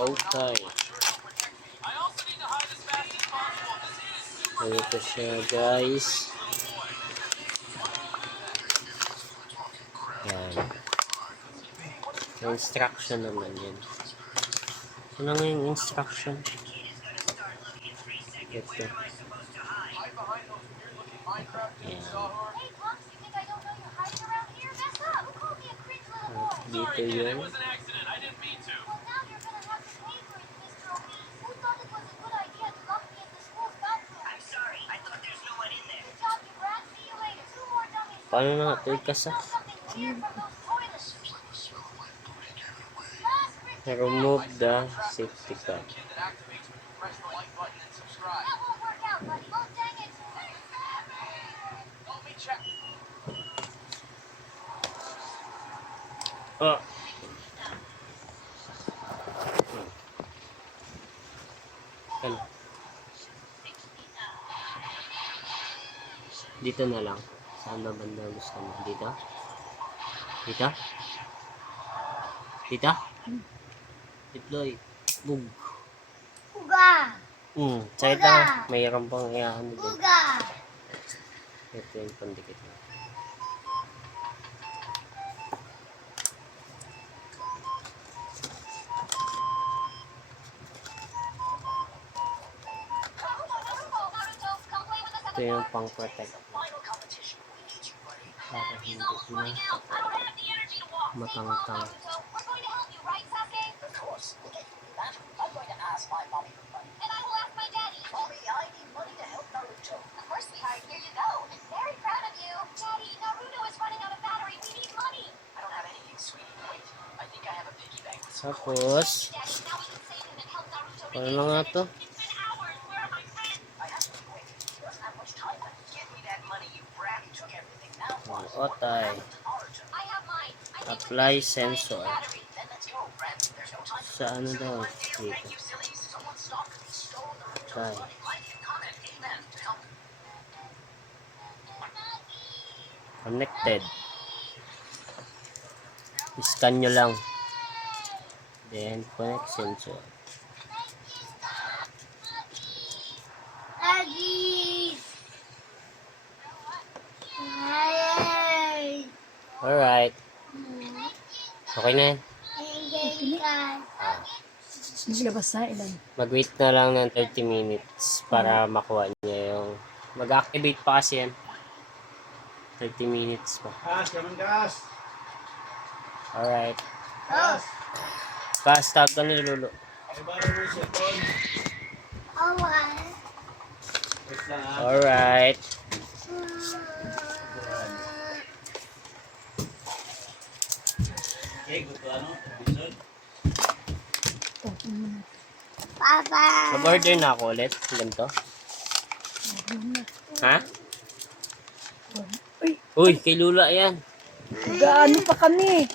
Okay. Ito siya, guys. Yan. Instruction naman yan. Ano nga yung instruction? Ito. Yan. Dito yun. Paano na ito ikasa? Remove the safety card. Oh. Ano? Dito na lang. Saan ba banda gusto mo? Dito? Dito? Dito? Deploy. Bug. Uga! Sa'yo na. Mayroon pang iyahan dito. Uga! Ito yung pandikit mo. Ito yung pang-protect. Para hindi na matangtang. Tapos, ano na nga to? Otay. Apply sensor. Sa ano daw? Dito. Try. Connected. Scan nyo lang. Then, connect sensor. Alright. Okay na yan. Mag-wait na lang ng 30 minutes para makuha niya yung... Mag-activate pa kasi yan. 30 minutes pa. Gas! Alright. Gas, tawag ka ni Lulu. Alright. Papa! Mag-order na ako ulit. Ganito. Ha? Uy, kay Lula yan. Gaano pa kami?